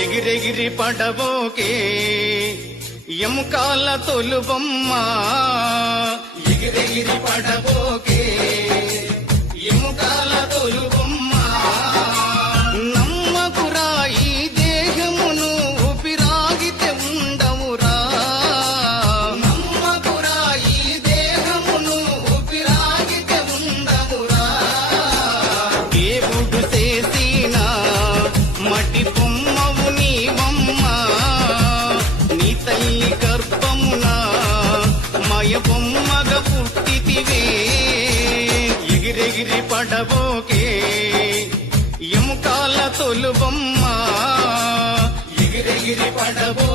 ఎగిరెగిరి పడబోకే ఎముకాల తొలుబొమ్మ ఎగిరెగిరి పడబోకే ఎముకాల తొలుబొమ్మ నమ్మకురా ఈ దేహమును ఊపిరాగితే ఉండవురా నమ్మకురా ఈ దేహమును ఊపిరాగితే ఉండవురా దేవుడు చేసిన మట్టి బొమ్మవు నీవమ్మ నీ తల్లి గర్భమున మాయ బొమ్మగ పుట్టితివే ఎగిరెగిరి పడబోకే ఎముకాల తొలుబొమ్మ ఎగిరెగిరి పడబో